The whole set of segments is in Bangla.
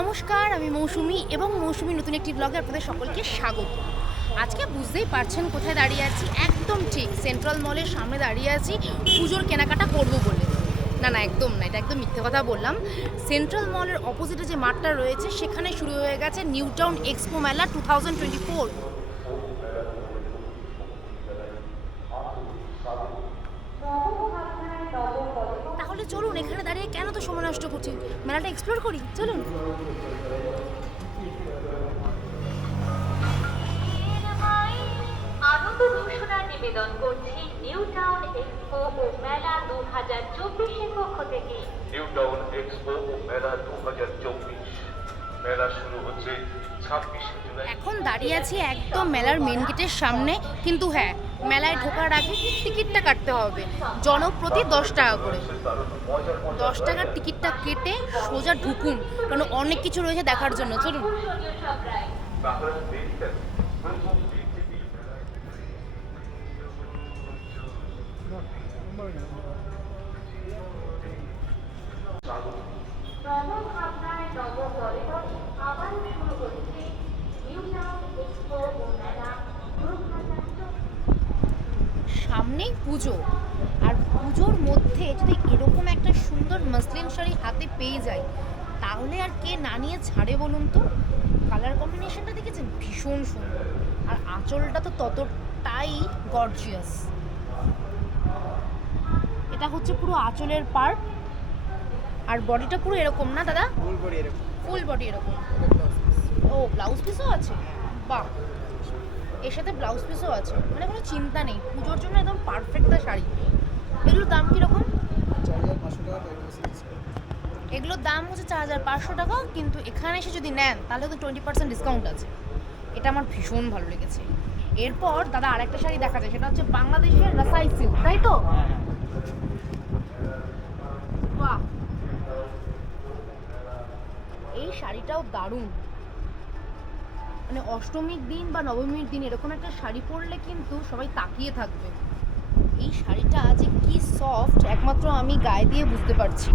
নমস্কার, আমি মৌসুমি এবং মৌসুমি নতুন একটি ব্লগে আপনাদের সকলকে স্বাগত। আজকে বুঝতেই পারছেন কোথায় দাঁড়িয়ে আছি, একদম ঠিক সেন্ট্রাল মলের সামনে দাঁড়িয়ে আছি পুজোর কেনাকাটা করবো বলে। না একদম না, এটা একদম মিথ্যে কথা বললাম। সেন্ট্রাল মলের অপোজিটে যে মাঠটা রয়েছে সেখানে শুরু হয়ে গেছে নিউ টাউন এক্সপো মেলা 2024। তাহলে চলুন, এখানে দাঁড়িয়ে কেন তো সময় নষ্ট করছি, মেলাটা এক্সপ্লোর করি, চলুন। আনন্দ ঘোষণা নিবেদন করছি নিউ টাউন এক্সপো ও মেলা 2024 পক্ষ থেকে। নিউ টাউন এক্সপো ও মেলা 2024 মেলা শুরু হচ্ছে 26 জুলাই। এখন দাঁড়িয়ে আছি একদম মেলার মেন গেটের সামনে, কিন্তু হ্যাঁ, মেলায় ঢোকার আগে টিকিটটা কাটতে হবে, জনপ্রতি 10 টাকা করে। 10 টাকার টিকিটটা কেটে সোজা ঢুকুন, কারণ অনেক কিছু রয়েছে দেখার জন্য। চলুন। তাহলে দেখতেন প্রথম বিজেপি নবভাবনায় নবপরিবর্তন আবার শুরু হচ্ছে নিউ টাউন এক্সপো ও মেলা 2024। সামনেই পুজো, আর পুজোর মধ্যে যদি এরকম একটা সুন্দর মসলিন শাড়ি হাতে পেয়ে যাই, তাহলে আর কে না নিয়ে ছাড়ে বলুন তো। কালার কম্বিনেশনটা দেখেছেন, ভীষণ সুন্দর, আর আঁচলটা তো ততটাই গর্জিয়াস। এটা হচ্ছে পুরো আঁচলের পার্ট, আর বডিটা পুরো এরকম না দাদা? ফুল বডি এরকম। ফুল বডি এরকম। ও, ব্লাউজ পিসও আছে? বাহ, এর সাথে ব্লাউজ পিসও আছে, মানে কোনো চিন্তা নেই, পুজোর জন্য একদম পারফেক্ট একটা শাড়ি। এগুলোর দাম কীরকম? 4500 টাকা। এগুলোর দাম হচ্ছে 4500 টাকা, কিন্তু এখানে এসে যদি নেন তাহলে তো 20% ডিসকাউন্ট আছে। এটা আমার ভীষণ ভালো লেগেছে। এরপর দাদা আরেকটা শাড়ি দেখা যায়, সেটা হচ্ছে বাংলাদেশের রাসাই সিল্ক, তাই তো? বাহ, এই শাড়িটাও দারুণ। মানে অষ্টমীর দিন বা নবমীর দিন এরকম একটা শাড়ি পরলে কিন্তু সবাই তাকিয়ে থাকবে। এই শাড়িটা যে কি সফট, একমাত্র আমি গায়ে দিয়ে বুঝতে পারছি।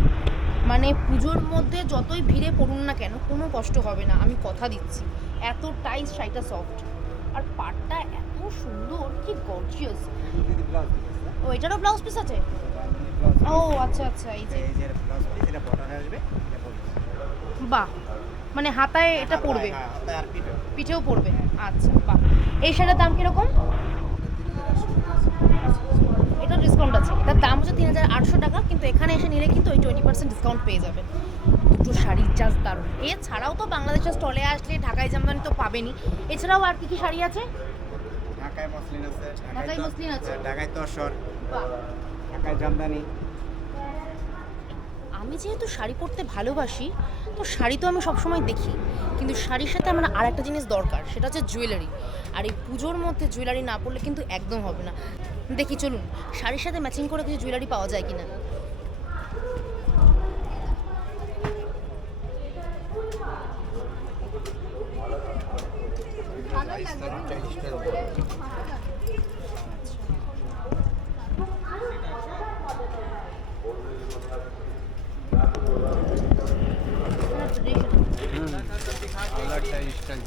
মানে পুজোর মধ্যে যতই ভিড়ে পড়ুন না কেন, কোনো কষ্ট হবে না, আমি কথা দিচ্ছি। এতটাই শাড়িটা সফট, আর পাটটা এত সুন্দর, কি গর্জিয়াস। ও, এটারও ব্লাউজ পিস আছে? ও আচ্ছা আচ্ছা, এই যে ব্লাউজ পিস, এটা বর্ডার আসবে, এটা বডি। বাহ, মানে হাতায় এটা পড়বে, হ্যাঁ, হাতায় আর পিঠে। পিঠেও পড়বে। আচ্ছা বাহ। এই শাড়ির দাম কিরকম? এটা ডিসকাউন্ট আছে, এটার দাম হচ্ছে 3800 টাকা, কিন্তু এখানে এসে নিলে কিন্তু ওই 20% ডিসকাউন্ট পেয়ে যাবেন। দুটো শাড়ির জাস্ট দারুণ। এছাড়াও তো বাংলাদেশের স্টলে আসলে ঢাকাই জামদানি তো পাবেনই। এছাড়াও আর কি কি শাড়ি আছে? ঢাকায় মসলিন আছে, ঢাকাই মসলিন আছে। ঢাকায় তসর, বাহ। ঢাকায় জামদানি। আমি যেহেতু শাড়ি পরতে ভালোবাসি, তো শাড়ি তো আমি সবসময় দেখি, কিন্তু শাড়ির সাথে আমার আর একটা জিনিস দরকার, সেটা হচ্ছে জুয়েলারি। আর এই পুজোর মধ্যে জুয়েলারি না পরলে কিন্তু একদম হবে না। দেখি চলুন, শাড়ির সাথে ম্যাচিং করে কিছু জুয়েলারি পাওয়া যায় কিনা।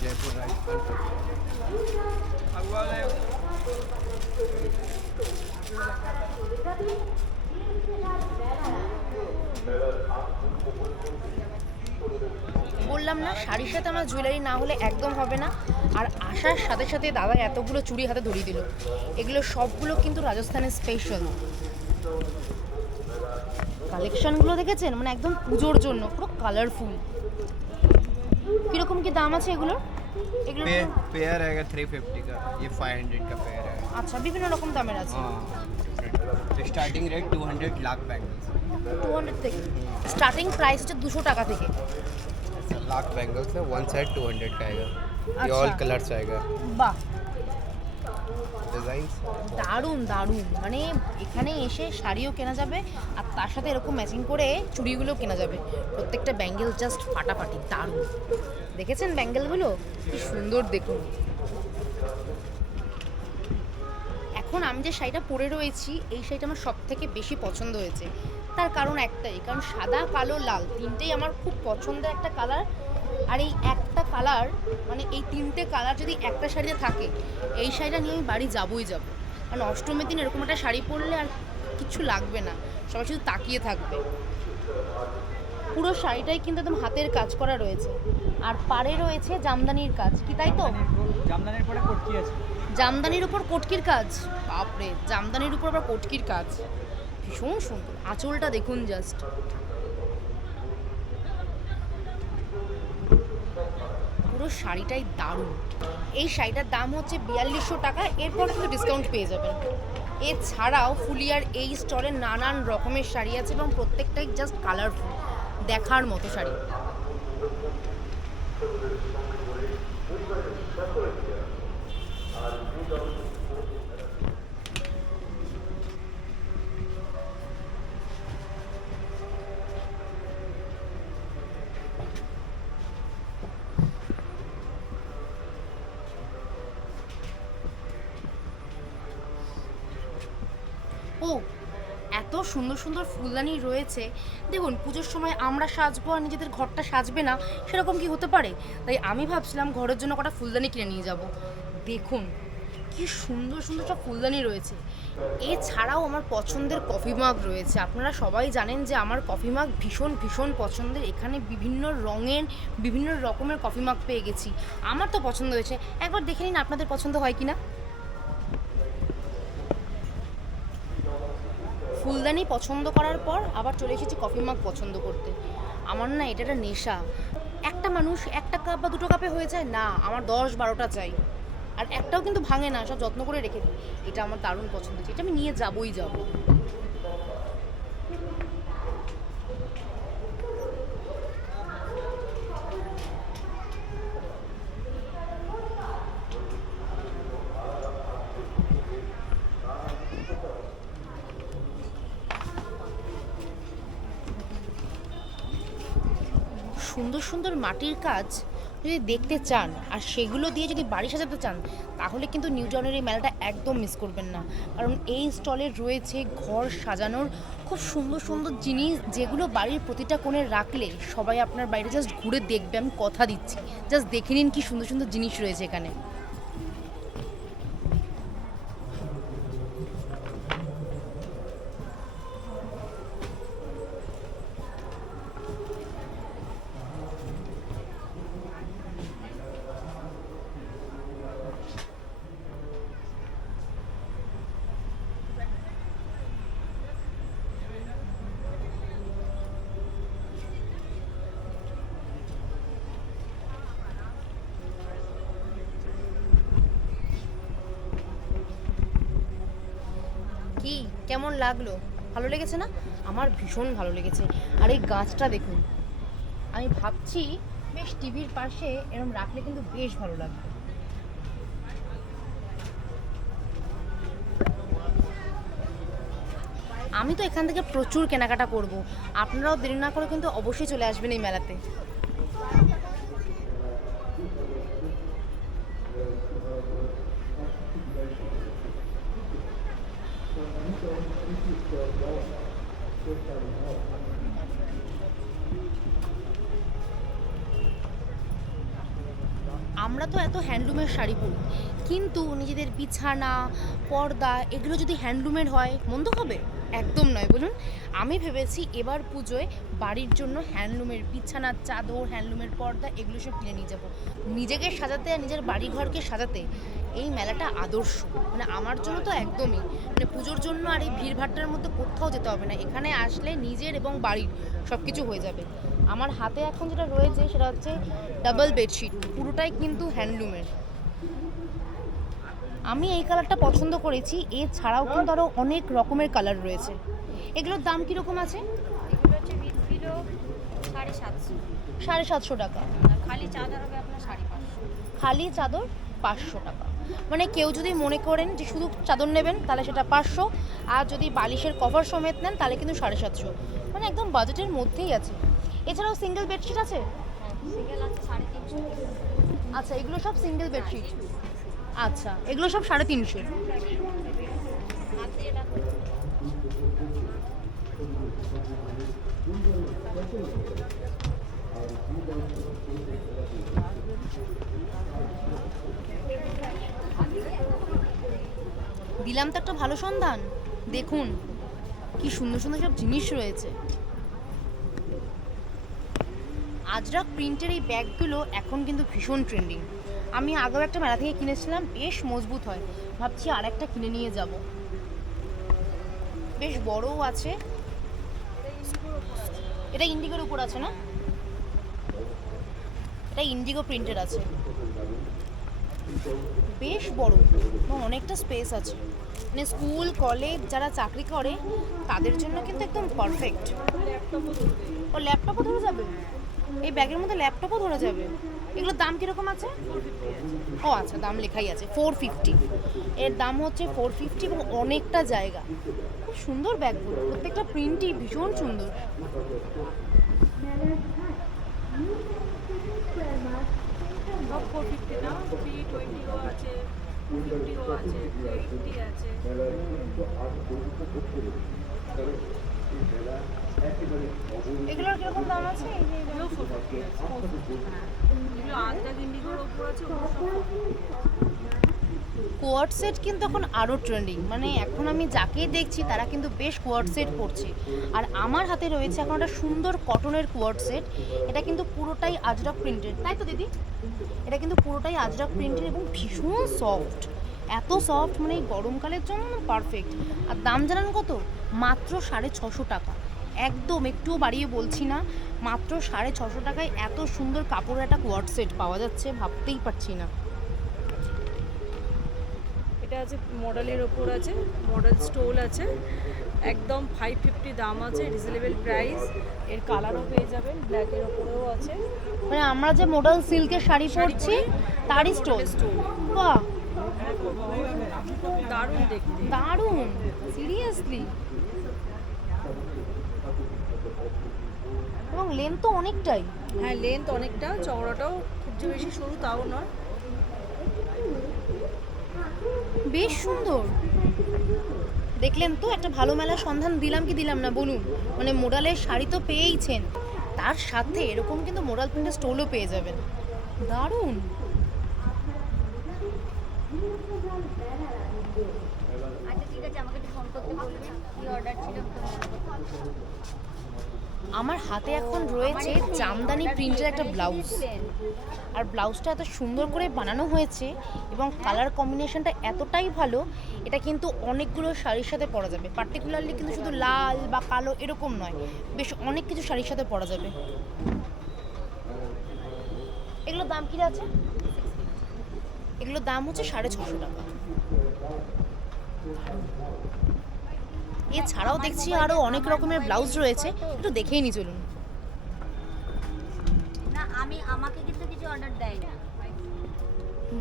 जयपुर राजस्थान। বললাম না, শাড়ির সাথে আমার জুয়েলারি না হলে একদম হবে না। আর আসার সাথে সাথে দাদা এতগুলো চুড়ি হাতে ধরিয়ে দিল, এগুলো সবগুলো কিন্তু রাজস্থানের স্পেশাল কালেকশনগুলো। দেখেছেন, মানে একদম পুজোর জন্য পুরো কালারফুল। কিরকম কি দাম আছে এগুলো? এগুলো पेयर आएगा 350 का, ये 500 का पेयर है। আচ্ছা, বিভিন্ন রকম দামের আছে। हाँ, स्टार्टिंग रेट 200 लाख बैंगल्स। 200 থেকে স্টার্টিং প্রাইস হচ্ছে 200 টাকা থেকে। लाख बैंगल्स है, वन सेट 200 का आएगा। ये अच्छा। ऑल कलर्स आएगा, বাহ, डिजाइन्स। দারুণ দারুণ। মানে এখানে এসে শাড়িও কেনা যাবে, আর তার সাথে এরকম ম্যাচিং করে চুড়িগুলো কেনা যাবে। প্রত্যেকটা ব্যাঙ্গেল জাস্ট ফাটাফাটি, দারুণ। দেখেছেন ব্যাঙ্গেলগুলো কি সুন্দর, দেখুন। এখন আমি যে শাড়িটা পরে রয়েছি, এই শাড়িটা আমার সব থেকে বেশি পছন্দ হয়েছে। তার কারণ একটাই, কারণ সাদা কালো লাল তিনটেই আমার খুব পছন্দের একটা কালার। আর এই একটা কালার, মানে এই 3টে কালার যদি একটা শাড়িতে থাকে, এই শাড়িটা নিয়ে আমি বাড়ি যাবই যাব। কারণ অষ্টমীর দিন এরকম একটা শাড়ি পরলে আর কিছু লাগবে না, সবাই শুধু তাকিয়ে থাকবে। পুরো শাড়িটাই কিন্তু একদম হাতের কাজ করা রয়েছে, আর পাড়ে রয়েছে জামদানির কাজ, কি তাই তো? জামদানির পরে কটকি আছে। জামদানির উপর কটকির কাজ, বাপরে, জামদানির উপর আবার কটকির কাজ, ভীষণ সুন্দর। আঁচলটা দেখুন জাস্ট, পুরো শাড়িটাই দারুণ। এই শাড়িটার দাম হচ্ছে 4200 টাকা, এরপর কিন্তু ডিসকাউন্ট পেয়ে যাবেন। এছাড়াও ফুলিয়ার এই স্টলে নানান রকমের শাড়ি আছে এবং প্রত্যেকটাই জাস্ট কালারফুল, দেখার মতো শাড়ি। ও, এত সুন্দর সুন্দর ফুলদানি রয়েছে। দেখুন, পুজোর সময় আমরা সাজবো আর নিজেদের ঘরটা সাজবে না, সেরকম কি হতে পারে? তাই আমি ভাবছিলাম ঘরের জন্য কটা ফুলদানি কিনে নিয়ে যাব। দেখুন কি সুন্দর সুন্দর সব ফুলদানি রয়েছে। এছাড়াও আমার পছন্দের কফি মাগ রয়েছে। আপনারা সবাই জানেন যে আমার কফি মাগ ভীষণ ভীষণ পছন্দের। এখানে বিভিন্ন রঙের বিভিন্ন রকমের কফি মাগ পেয়ে গেছি, আমার তো পছন্দ হয়েছে। একবার দেখে নিন আপনাদের পছন্দ হয় কি না। ফুলদানি পছন্দ করার পর আবার চলে এসেছি কফি মাগ পছন্দ করতে। আমার না এটা একটা নেশা। একটা মানুষ একটা কাপ বা দুটো কাপে হয়ে যায় না, আমার 10-12টা চাই। আর একটাও কিন্তু ভাঙে না, সব যত্ন করে রেখে দিই। এটা আমার দারুণ পছন্দ, এটা আমি নিয়ে যাবই যাব। সুন্দর সুন্দর মাটির কাজ যদি দেখতে চান আর সেগুলো দিয়ে যদি বাড়ি সাজাতে চান, তাহলে কিন্তু নিউ টাউনের এই মেলাটা একদম মিস করবেন না। কারণ এই স্টলে রয়েছে ঘর সাজানোর খুব সুন্দর সুন্দর জিনিস, যেগুলো বাড়ির প্রতিটা কোণে রাখলে সবাই আপনার বাড়িটা জাস্ট ঘুরে দেখবে, আমি কথা দিচ্ছি। জাস্ট দেখে নিন কি সুন্দর সুন্দর জিনিস রয়েছে এখানে। কি কেমন লাগলো? ভালো লেগেছে না? আমার ভীষণ ভালো লেগেছে। আর এই গাছটা দেখুন, আমি ভাবছি বেশ টিভির পাশে এরকম রাখলে কিন্তু বেশ ভালো লাগবে। আমি তো এখান থেকে প্রচুর কেনাকাটা করব, আপনারাও দেরি না করে কিন্তু অবশ্যই চলে আসবেন এই মেলাতে। আমরা তো এত হ্যান্ডলুমের শাড়ি পরি, কিন্তু নিজেদের বিছানা পর্দা এগুলো যদি হ্যান্ডলুমের হয় মন্দ হবে? একদম নয়, বলুন। আমি ভেবেছি এবার পুজোয় বাড়ির জন্য হ্যান্ডলুমের বিছানার চাদর, হ্যান্ডলুমের পর্দা এগুলো সব কিনে নিয়ে যাব। নিজেকে সাজাতে আর নিজের বাড়িঘরকে সাজাতে এই মেলাটা আদর্শ। মানে আমার জন্য তো একদমই, মানে পুজোর জন্য আর এই ভিড়ভাট্টার মধ্যে কোথাও যেতে হবে না। এখানে আসলে নিজের এবং বাড়ির সব কিছু হয়ে যাবে। আমার হাতে এখন যেটা রয়েছে সেটা হচ্ছে ডাবল বেডশিট, পুরোটাই কিন্তু হ্যান্ডলুমের। আমি এই কালারটা পছন্দ করেছি, এছাড়াও কিন্তু আরও অনেক রকমের কালার রয়েছে। এগুলোর দাম কীরকম আছে? এগুলো হচ্ছে উইথ পিলো 750, 750 টাকা। আর খালি চাদর হবে আপনার 550। খালি চাদর 500 টাকা। মানে কেউ যদি মনে করেন যে শুধু চাদর নেবেন তাহলে সেটা 500, আর যদি বালিশের কভার সমেত নেন তাহলে কিন্তু 750। মানে একদম বাজেটের মধ্যেই আছে। এছাড়াও সিঙ্গেল বেডশিট আছে? সিঙ্গেল আছে 350। আচ্ছা, এগুলো সব সিঙ্গেল বেডশিট। আচ্ছা, এগুলো সব 350। হাত দিয়ে রাখুন। দিলাম তো একটা ভালো সন্ধান। দেখুন কি সুন্দর সুন্দর সব জিনিস রয়েছে। আজরাক প্রিন্টের এই ব্যাগগুলো এখন কিন্তু ভীষণ ট্রেন্ডিং। আমি আগেও একটা মেলা থেকে কিনেছিলাম, বেশ মজবুত হয়, ভাবছি আর একটা কিনে নিয়ে যাব। বেশ বড়ও আছে। এটা ইন্ডিগোর উপর আছে না? এটা ইন্ডিগো প্রিন্টের আছে, বেশ বড় এবং অনেকটা স্পেস আছে। মানে স্কুল কলেজ যারা চাকরি করে তাদের জন্য কিন্তু একদম পারফেক্ট। ও ল্যাপটপও ধরে যাবে, এই ব্যাগের মধ্যে ল্যাপটপও ধরে যাবে। এগুলোর দাম কীরকম আছে? ও আচ্ছা, দাম লেখাই আছে 450। এর দাম হচ্ছে 450 এবং অনেকটা জায়গা। খুব সুন্দর ব্যাগগুলো, প্রত্যেকটা প্রিন্টই ভীষণ সুন্দর। সব 450 না, 320ও আছে, 250ও আছে, 280 আছে। এগুলোর কীরকম দাম আছে? এগুলো 450 আছে। এগুলো আজরাক ইন্ডিগোর ওপর আছে, ওগুলো সব 450 আছে। কোয়ার্ড সেট কিন্তু এখন আরও ট্রেন্ডিং। মানে এখন আমি যাকেই দেখছি তারা কিন্তু বেশ কোয়ার্ড সেট পরছে। আর আমার হাতে রয়েছে এখন একটা সুন্দর কটনের কোয়ার্ড সেট। এটা কিন্তু পুরোটাই আজরাক প্রিন্টেড, তাই তো দিদি? এটা কিন্তু পুরোটাই আজরাক প্রিন্টেড এবং ভীষণ সফট। এত সফট, মানে এই গরমকালের জন্য পারফেক্ট। আর দাম জানান কত? মাত্র 650 টাকা। একদম একটুও বাড়িয়ে বলছি না, মাত্র 650 টাকায় এত সুন্দর কাপড়ের একটা কোয়ার্ড সেট পাওয়া যাচ্ছে, ভাবতেই পারছি না। এটা আছে মডেলের ওপর আছে, মডেল স্টোল আছে, একদম 550 দাম আছে, রিজনেবল প্রাইস। এর কালারও পেয়ে যাবেন, ব্ল্যাকের ওপরেও আছে। মানে আমরা যে মডেল সিল্কের শাড়ি পরছি তারই স্টোন। বাহ, দারুণ দেখতে। দারুণ, সিরিয়াসলি। এবং লেন্থ তো অনেকটাই। হ্যাঁ, লেন্থ অনেকটা, চওড়াটাও খুব যে বেশি সরু তাও নয়। বেশ সুন্দর। দেখলেন তো, একটা ভালো মেলার সন্ধান দিলাম কি দিলাম না বলুন? মানে মোডালের শাড়ি তো পেয়েইছেন, তার সাথে এরকম কিন্তু মোডাল প্রিন্টের স্টোলও পেয়ে যাবেন। দারুণ। আচ্ছা ঠিক আছে, আমাকে একটু ফোন করতে বলবেন কি অর্ডার ছিল। আমার হাতে এখন রয়েছে জামদানি প্রিন্টের একটা ব্লাউজ। আর ব্লাউজটা এত সুন্দর করে বানানো হয়েছে এবং কালার কম্বিনেশনটা এতটাই ভালো, এটা কিন্তু অনেকগুলো শাড়ির সাথে পরা যাবে। পার্টিকুলারলি কিন্তু শুধু লাল বা কালো এরকম নয়, বেশ অনেক কিছু শাড়ির সাথে পরা যাবে। এগুলোর দাম কী আছে? এগুলোর দাম হচ্ছে 650 টাকা। এছাড়াও দেখছি আরও অনেক রকমের ব্লাউজ রয়েছে, একটু দেখেই নি চলুন। না, আমাকে কিন্তু কিছু অর্ডার দেয় না।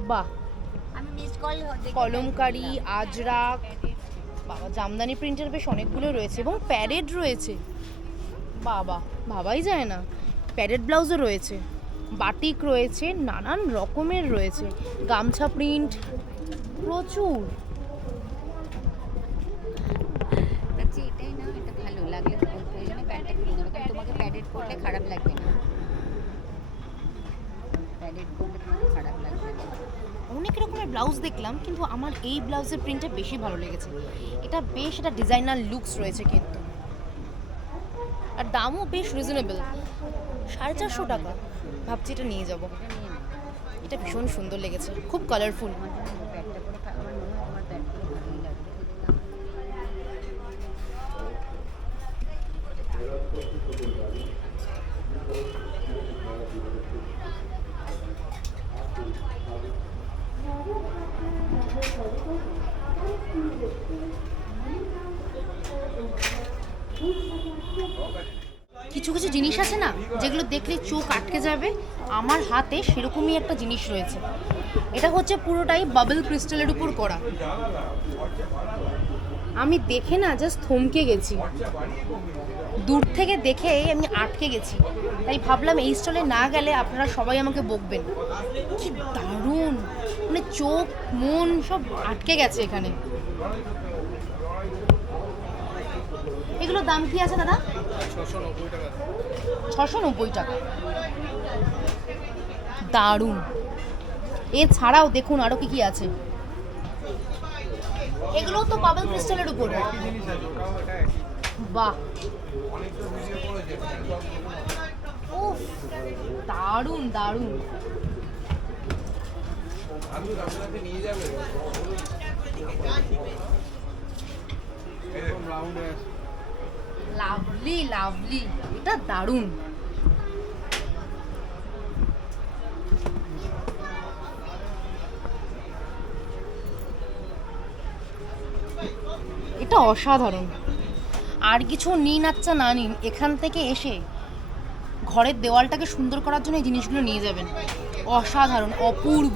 বাহ, আমি মিস কল কলমকারি, আজরাক, বাবা জামদানি প্রিন্টের বেশ অনেকগুলো রয়েছে এবং প্যারেড রয়েছে। বাবা, ভাবাই যায় না। প্যারেড ব্লাউজও রয়েছে, বাটিক রয়েছে, নানান রকমের রয়েছে, গামছা প্রিন্ট, প্রচুর। দেখছি এটাই না, এটা ভালো লাগলে প্রয়োজনে প্যান্টটা কিনে নেবে, কারণ তোমাকে প্যাডেড করলে খারাপ লাগবে না। প্যাডেড করলে তোমাকে খারাপ লাগবে না। অনেক রকমের ব্লাউজ দেখলাম, কিন্তু আমার এই ব্লাউজের প্রিন্টটা বেশি ভালো লেগেছে। এটা বেশ একটা ডিজাইনার লুকস রয়েছে কিন্তু, আর দামও বেশ রিজনেবল, 450 টাকা। ভাবছি এটা নিয়ে যাব। এটা ভীষণ সুন্দর লেগেছে, খুব কালারফুল। প্যাডটা করে আমার মনে হয় আমার প্যাড করে ভালোই লাগবে। কিছু কিছু জিনিস আছে না যেগুলো দেখলে চোখ আটকে যাবে, আমার হাতে সেরকমই একটা জিনিস রয়েছে। এটা হচ্ছে পুরোটাই বাবল ক্রিস্টালের উপর করা। আমি দেখে না জাস্ট থমকে গেছি, দূর থেকে দেখে আমি আটকে গেছি। তাই ভাবলাম এই স্টলে না গেলে আপনারা সবাই আমাকে বকবেন। কি দারুণ, মানে চোখ মন সব আটকে গেছে এখানে। এগুলোর দাম কি আছে দাদা? 690 টাকা। দারুণ। এছাড়াও দেখুন আরও কি কি আছে। এগুলো তো বাবল ক্রিস্টালের উপরে। বাহ, উফ, দারুণ দারুণ। লাভলি লাভলি, এটা দারুণ। এটা অসাধারণ। আর কিছু নিন আচ্ছা না নিন, এখান থেকে এসে ঘরের দেওয়ালটাকে সুন্দর করার জন্য এই জিনিসগুলো নিয়ে যাবেন। অসাধারণ, অপূর্ব।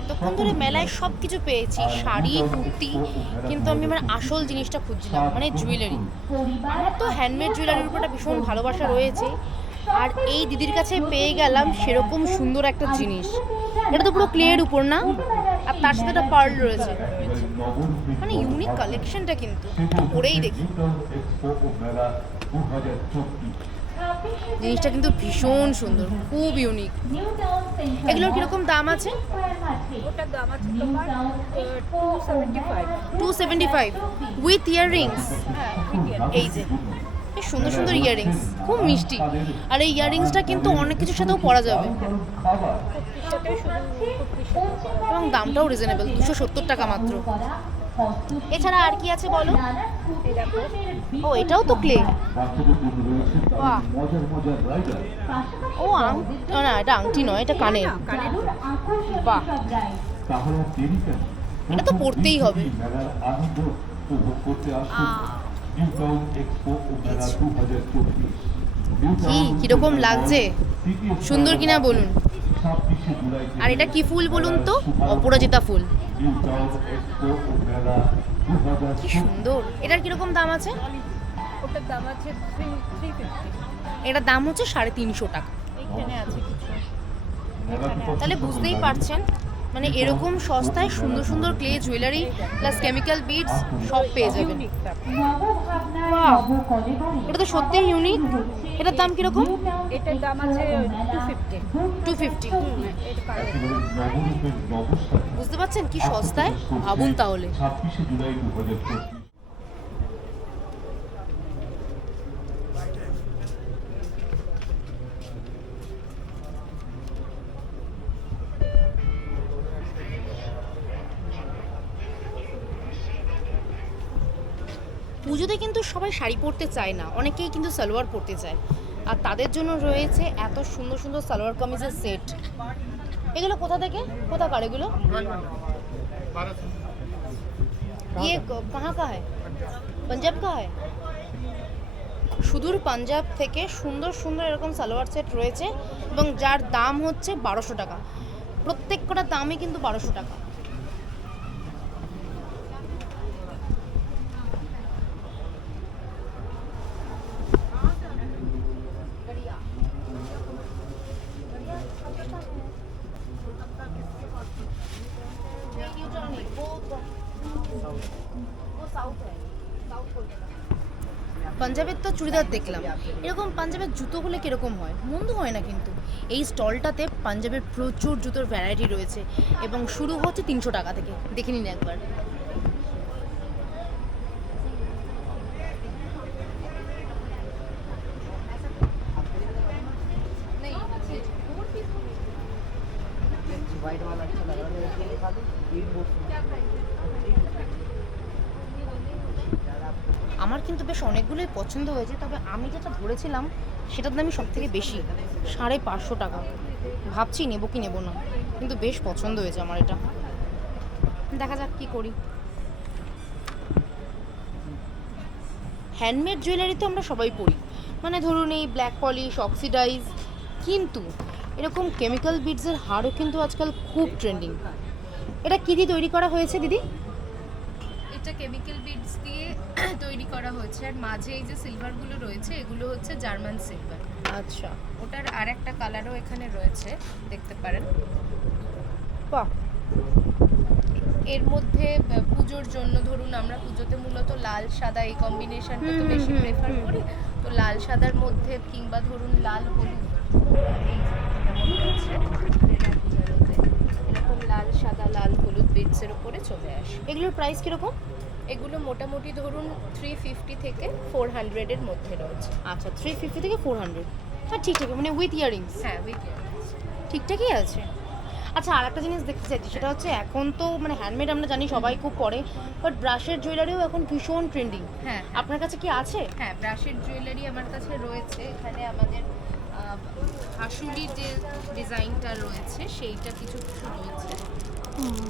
এতক্ষণ ধরে মেলায় সব কিছু পেয়েছি, শাড়ি কুর্তি, কিন্তু আমি আমার আসল জিনিসটা খুঁজছিলাম, মানে জুয়েলারি। আমার তো হ্যান্ডমেড জুয়েলারির উপর একটা ভীষণ ভালোবাসা রয়েছে, আর এই দিদির কাছে পেয়ে গেলাম সেরকম সুন্দর একটা জিনিস। এটা তো পুরো ক্লের উপর না, আর তার সাথে একটা পার্ল রয়েছে, মানে ইউনিক কালেকশনটা। কিন্তু পরেই দেখি, জিনিসটা কিন্তু ভীষণ সুন্দর, খুব ইউনিক। এগুলোর কিরকম দাম আছে? ওটার দাম আছে তোমার 275। 275 উইথ ইয়াররিংস। এই যে এই সুন্দর সুন্দর ইয়াররিংস, খুব মিষ্টি। আর এই ইয়াররিংসটা কিন্তু অনেক কিছুর সাথেও পরা যাবে, এবং দামটাও রিজনেবল, 270 টাকা মাত্র। এছাড়া আর কি আছে বলো? ও, এটাও তো ক্লে। বাহ, ও না, এটা আংটি নয়, এটা কানের। বাহ, এটা তো পড়তেই হবে। কিরকম লাগছে, সুন্দর কিনা বলুন। আর এটা কি ফুল বলুন তো? অপরাজিতা ফুল। কি সুন্দর। এটার কিরকম দাম আছে? ওটার দাম আছে 350। এটার দাম হচ্ছে 350 টাকা। এখানে আছে কিছু, তাহলে বুঝতেই পারছেন, মানে এরকম সস্তায় সুন্দর সুন্দর clay jewellery plus chemical beads সব পেয়ে যাবেন। Wow, এটা তো সত্যিই ইউনিক। এটার দাম কিরকম? এটার দাম আছে 250। 250। এটা কালার বুঝতে পারছেন কি সস্তায়? ভাবুন তাহলে। 26 জুলাই 2024। পুজোতে কিন্তু সবাই শাড়ি পরতে চায় না, অনেকেই কিন্তু সালোয়ার পরতে চায়, আর তাদের জন্য রয়েছে এত সুন্দর সুন্দর সালোয়ার কামিজের সেট। এগুলো কোথা থেকে, কোথাকার এগুলো? ये कहाँ का है? পাঞ্জাব का है? সুদূর পাঞ্জাব থেকে সুন্দর সুন্দর এরকম সালোয়ার সেট রয়েছে, এবং যার দাম হচ্ছে 1200 টাকা। প্রত্যেক কটা দামই কিন্তু 1200 টাকা। পাঞ্জাবের তো চুড়িদার দেখলাম, এরকম পাঞ্জাবের জুতো হলে কীরকম হয়? মন্দ হয় না কিন্তু। এই স্টলটাতে পাঞ্জাবের প্রচুর জুতোর ভ্যারাইটি রয়েছে, এবং শুরু হচ্ছে 300 টাকা থেকে। দেখে নিন একবার। আমার কিন্তু বেশ অনেকগুলোই পছন্দ হয়েছে, তবে আমি যেটা ধরেছিলাম সেটার দামই সব থেকে বেশি, 550 টাকা। ভাবছি নেবো কি নেবো না, কিন্তু বেশ পছন্দ হয়েছে আমার এটা। দেখা যাক কি করি। হ্যান্ডমেড জুয়েলারি তো আমরা সবাই পরি, মানে ধরুন এই ব্ল্যাক পলিশ, অক্সিডাইজ, কিন্তু এরকম কেমিক্যাল বিডসের হারও কিন্তু আজকাল খুব ট্রেন্ডিং। এটা কী দিয়ে তৈরি করা হয়েছে দিদি? এটা কেমিক্যাল বিডস দিয়ে তৈরি করা হয়েছে, আর মাঝে এই যে সিলভারগুলো রয়েছে এগুলো হচ্ছে জার্মান সিলভার। আচ্ছা, ওটার আর একটা কালারও এখানে রয়েছে, দেখতে পারেন। বাহ, এর মধ্যে পুজোর জন্য, ধরুন আমরা পুজোতে মূলত লাল সাদা এই কম্বিনেশনটা তো বেশি প্রেফার করি, তো লাল সাদার মধ্যে, কিংবা ধরুন লাল হলুদ, এই যে যেমন রয়েছে, এরকম লাল সাদা লাল হলুদ বিটসের উপরে চলে আসে। এগুলোর প্রাইস কীরকম? এগুলো মোটামুটি ধরুন 350 থেকে 400 এর মধ্যে রয়েছে। আচ্ছা 350 থেকে 400। হ্যাঁ ঠিকঠাক, মানে উইথ ইয়ারিংস হ্যাঁ উইথ ঠিকঠাকই আছে। আচ্ছা আর একটা জিনিস দেখতে চাইছি, সেটা হচ্ছে এখন তো মানে হ্যান্ডমেড আমরা জানি সবাই খুব পরে, বাট ব্রাশের জুয়েলারিও এখন ভীষণ ট্রেন্ডিং। হ্যাঁ আপনার কাছে কি আছে? হ্যাঁ ব্রাশের জুয়েলারি আমার কাছে রয়েছে। এখানে আমাদের হাসুলির যে ডিজাইনটা রয়েছে সেইটা কিছু কিছু রয়েছে।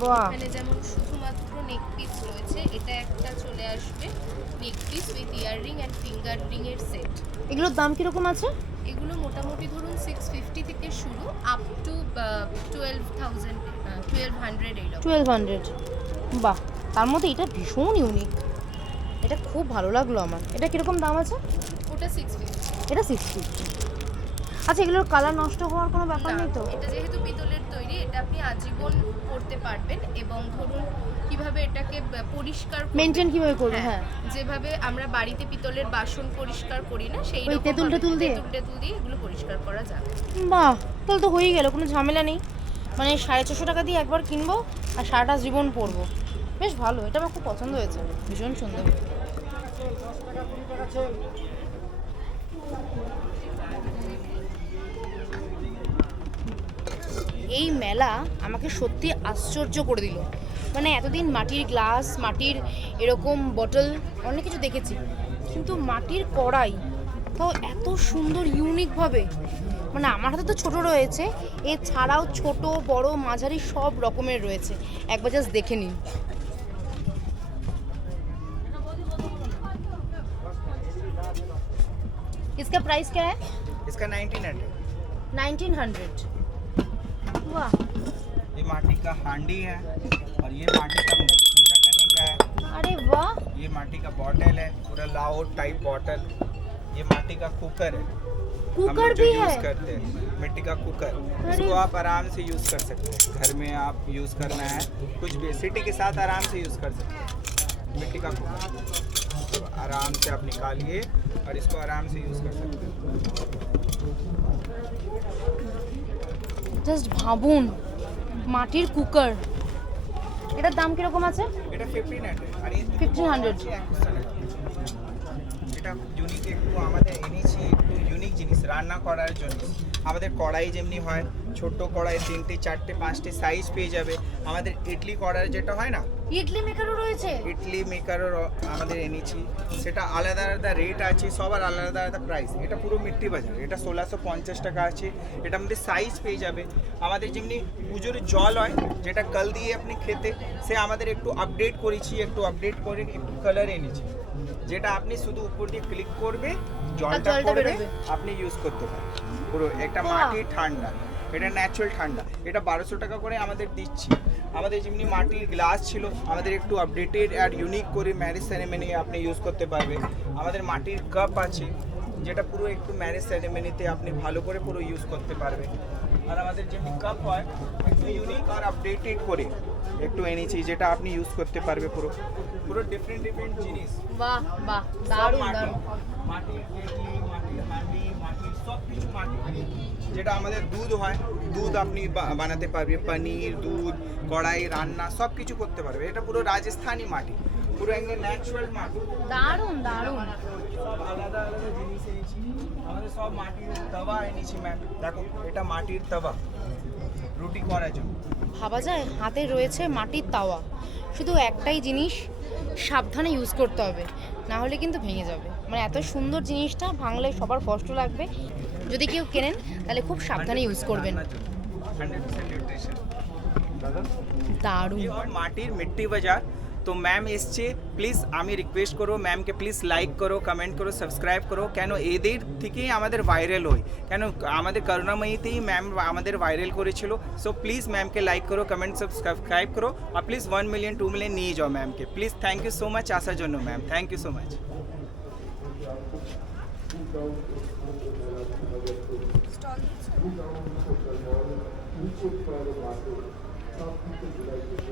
বাহ, এখানে যেমন শুধুমাত্র নেক পিস রয়েছে, এটা একটা চলে আসবে নেক piece with earring and finger ring এর সেট। এগুলোর দাম কীরকম আছে? এগুলো মোটামুটি ধরুন 650 থেকে শুরু আপ টু 1200 এইরকম। 1200। বাহ, তার মধ্যে এটা ভীষণ ইউনিক, এটা খুব ভালো লাগলো আমার। এটা কীরকম দাম আছে? ওটা 650। এটা 650। আচ্ছা এগুলোর কালার নষ্ট হওয়ার কোনো ব্যাপার নেই তো? এটা যেহেতু পিতলের তৈরি, এটা আপনি আজীবন পরতে পারবেন। এবং ধরুন কিভাবে এটাকে পরিষ্কার করবেন, মেনটেন কীভাবে করবে? হ্যাঁ যেভাবে আমরা বাড়িতে পিতলের বাসন পরিষ্কার করি না, সেই ওই রকম তেঁতুল টেতুল দিয়ে? তেঁতুল দিয়ে এগুলো পরিষ্কার করা যাবে। বাহ, তাহলে তো হয়েই গেল, কোনো ঝামেলা নেই। মানে 450 টাকা দিয়ে একবার কিনবো আর সারাটা জীবন পরবো। বেশ ভালো, এটা আমার খুব পছন্দ হয়েছে, ভীষণ সুন্দর। এই মেলা আমাকে সত্যি আশ্চর্য করে দিল। মানে এতদিন মাটির গ্লাস, মাটির এরকম বটল অনেক কিছু দেখেছি, কিন্তু মাটির কড়াই তাও এত সুন্দর ইউনিকভাবে। মানে আমার হাতে তো ছোট রয়েছে, এছাড়াও ছোট বড় মাঝারি সব রকমের রয়েছে, একবার জাস্ট দেখে নিন। इसका प्राइस क्या है? इसका 1900। 1900। वाह, ये माटी का हांडी है और ये माटी का पूजा करने का है। अरे वाह, ये माटी का बॉटल है, पूरा लाओ टाइप बॉटल। ये माटी का कुकर है, हम कुकर लोग जो भी यूज है? करते हैं, मिट्टी का कुकर। अरे। इसको आप आराम से यूज कर सकते हैं, घर में आप यूज करना है कुछ भी सिटी के साथ आराम से यूज कर सकते हैं। मिट्टी का कुकर तो आराम से आप निकालिए और इसको आराम से यूज कर सकते हैं। জাস্ট ভাবুন, মাটির কুকার, এটার দাম কিরকম আছে? এটা 1500 আর এই 1500। এটা ইউনিক একটু আমাদের এনেছি, একটু ইউনিক জিনিস রান্না করার জন্য। আমাদের কড়াই যেমনি হয়, ছোট কড়াই 3টে 4টে 5টে সাইজ পেয়ে যাবে। আমাদের ইডলি কড়াই যেটা হয় না, ইডলি মেকারও রয়েছে? ইডলি মেকারও আমাদের এনেছি, সেটা আলাদা আলাদা রেট আছে, সবার আলাদা আলাদা প্রাইস। এটা পুরো মিট্টি বাজার, এটা 1650 টাকা আছে। এটা আমাদের সাইজ পেয়ে যাবে। আমাদের যেমনি পুজোর জল হয় যেটা কাল দিয়ে আপনি খেতে, সে আমাদের একটু আপডেট করেছি, একটু আপডেট করে একটু কালার এনেছি, যেটা আপনি শুধু উপর দিয়ে ক্লিক করবে, জলটা জলটা পড়বে, বেরোবে। আপনি ইউজ করতে পারেন। পুরো একটা বাহ। মাটির ঠান্ডা, এটা ন্যাচারাল ঠান্ডা। এটা 1200 টাকা করে আমাদের দিচ্ছি। আমাদের যেমনি মাটির গ্লাস ছিল, আমাদের একটু আপডেটেড আর ইউনিক করে ম্যারেজ সেরেমনি আপনি ইউজ করতে পারবে। আমাদের মাটির কাপ আছে, যেটা পুরো একটু ম্যারেজ সেরেমনিতে আপনি ভালো করে পুরো ইউজ করতে পারবে। আর আমাদের যেমনি কাপ হয় একটু ইউনিক আর আপডেটেড করে একটু এনেছি, যেটা আপনি ইউজ করতে পারবে। পুরো পুরো ডিফারেন্ট ডিফারেন্ট জিনিস, বাহ বাহ, সব দারুণ মাটি, দারুণ। মাটির কেটলি, মাটির হাঁড়ি, মাটির সব কিছু মাটি। যেটা আমাদের দুধ হয়, দুধ আপনি বানাতে পারবে, পনির, দুধ, কড়াই, রান্না সব কিছু করতে পারবে। এটা পুরো রাজস্থানি মাটি, পুরো একদম ন্যাচারাল মাটি। দারুণ দারুণ। সব আলাদা আলাদা জিনিস এনেছি। আমাদের সব মাটির তাওয়া এনেছি ম্যাম, দেখো এটা মাটির তাওয়া রুটি করার জন্য। ভাবা যায় হাতে রয়েছে মাটির তাওয়া, শুধু একটাই জিনিস সাবধানে ইউজ করতে হবে, না হলে কিন্তু ভেঙে যাবে। মানে এত সুন্দর জিনিসটা ভাঙলে সবার কষ্ট লাগবে। যদি কেউ কেনেন তাহলে খুব সাবধানে ইউজ করবেন। 100% নিউট্রিশন দারুণ। মাটির মিট্টি বাজার। তো ম্যাম এসছে, প্লিজ আমি রিকোয়েস্ট করবো ম্যামকে, প্লিজ লাইক করো, কমেন্ট করো, সাবস্ক্রাইব করো। কেন এদের থেকেই আমাদের ভাইরাল হয়, কেন আমাদের করুণাময়ীতেই ম্যাম আমাদের ভাইরাল করেছিল। সো প্লিজ ম্যামকে লাইক করো, কমেন্ট সাবস্ক্রাইব করো, আর প্লিজ 1 মিলিয়ন 2 মিলিয়ন নিয়ে যাও ম্যামকে please. Thank you so much আসার জন্য ma'am, thank you so much.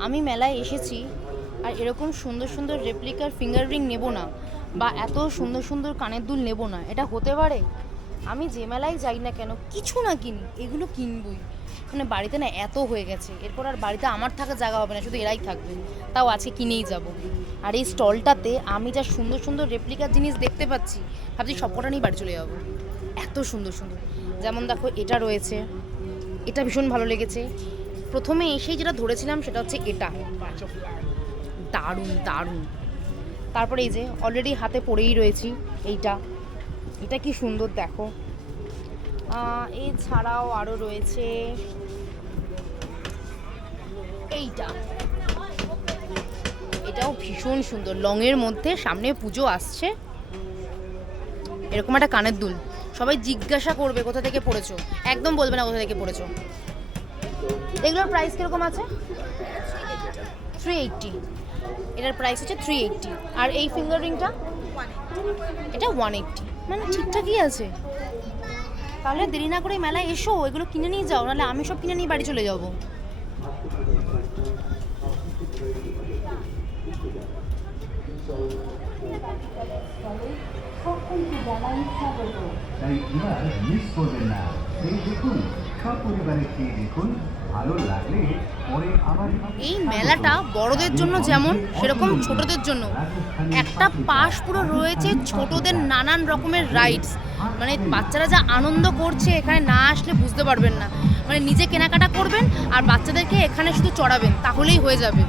আমি মেলায় এসেছি আর এরকম সুন্দর সুন্দর রেপ্লিকার ফিঙ্গার রিং নেব না, বা এত সুন্দর সুন্দর কানের দুল নেব না, এটা হতে পারে? আমি যে মেলায় যাই না কেন কিছু না কিনি, এগুলো কিনবই। মানে বাড়িতে না এত হয়ে গেছে, এরপর আর বাড়িতে আমার থাকার জায়গা হবে না, শুধু এরাই থাকবে। তাও আজকে কিনেই যাব। আর এই স্টলটাতে আমি যা সুন্দর সুন্দর রেপ্লিকার জিনিস দেখতে পাচ্ছি, ভাবছি সবকটা নিয়ে বাড়ি চলে যাবো। এত সুন্দর সুন্দর, যেমন দেখো এটা রয়েছে, এটা ভীষণ ভালো লেগেছে। প্রথমে এসেই যেটা ধরেছিলাম সেটা হচ্ছে এটা, দারুণ দারুণ। তারপরে এই যে অলরেডি হাতে পড়েই রয়েছি এইটা, এটা কি সুন্দর দেখো। এছাড়াও আরও রয়েছে এইটা, এটাও ভীষণ সুন্দর, লংয়ের মধ্যে। সামনে পুজো আসছে, এরকম একটা কানের দুল। সবাই জিজ্ঞাসা করবে কোথা থেকে পড়েছো, একদম বলবে না কোথা থেকে পড়েছো। এগুলোর প্রাইস কিরকম আছে? 380। এটার প্রাইস হচ্ছে 380। আর এই ফিঙ্গার রিংটা এটা 180, মানে ঠিকঠাকই আছে। তাহলে দেরি না করে মেলায় এসো, এগুলো কিনে নিয়ে যাও, নাহলে আমি সব কিনে নিয়ে বাড়ি চলে যাবো। তাই এবার মিস করবেন না, এই দেখুন সপরিবারে খেয়ে দেখুন, ভালো লাগলে পরে আবার। এই মেলাটা বড়দের জন্য যেমন, সেরকম ছোটদের জন্য একটা পাশ পুরো রয়েছে ছোটদের নানান রকমের রাইডস। মানে বাচ্চারা যা আনন্দ করছে, এখানে না আসলে বুঝতে পারবেন না। মানে নিজে কেনাকাটা করবেন আর বাচ্চাদেরকে এখানে শুধু চড়াবেন, তাহলেই হয়ে যাবে।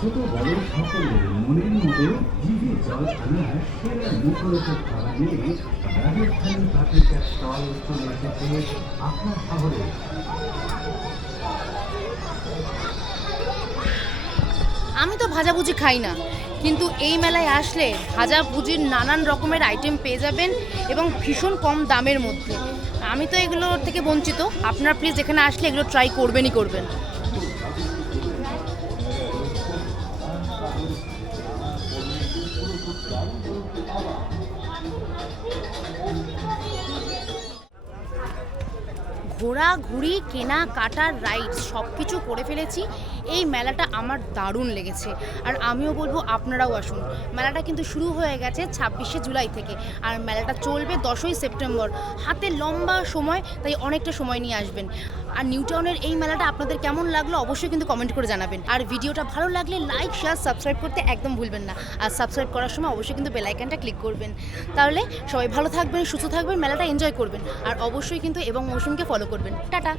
ছোট বড় সকলের মনের মতো জিভে জল আনার সেরা মুখরোচক খাবার নিয়ে রাজস্থানী পাপড়িচার স্টল চলে এসেছে আপনার শহরে। আমি তো ভাজাভুজি খাই না, কিন্তু এই মেলায় আসলে ভাজাভুজির নানান রকমের আইটেম পেয়ে যাবেন এবং ভীষণ কম দামের মধ্যে। আমি তো এগুলোর থেকে বঞ্চিত, আপনারা প্লিজ এখানে আসলে এগুলো ট্রাই করবেনই করবেন। ঘোরাঘুরি, কেনাকাটার রাইডস সব কিছু করে ফেলেছি। এই মেলাটা আমার দারুণ লেগেছে, আর আমিও বলবো আপনারাও আসুন। মেলাটা কিন্তু শুরু হয়ে গেছে 26শে জুলাই থেকে, আর মেলাটা চলবে 10ই সেপ্টেম্বর। হাতে লম্বা সময়, তাই অনেকটা সময় নিয়ে আসবেন। আর নিউ টাউনের এই মেলাটা আপনাদের কেমন লাগলো অবশ্যই কিন্তু কমেন্ট করে জানাবেন। আর ভিডিওটা ভালো লাগলে লাইক, শেয়ার, সাবস্ক্রাইব করতে একদম ভুলবেন না। আর সাবস্ক্রাইব করার সময় অবশ্যই কিন্তু বেল আইকনটা ক্লিক করবেন। তাহলে সবাই ভালো থাকবেন, সুস্থ থাকবেন, মেলাটা এনজয় করবেন। আর অবশ্যই কিন্তু এবং মৌসুমকে ফলো করবেন। টাটা।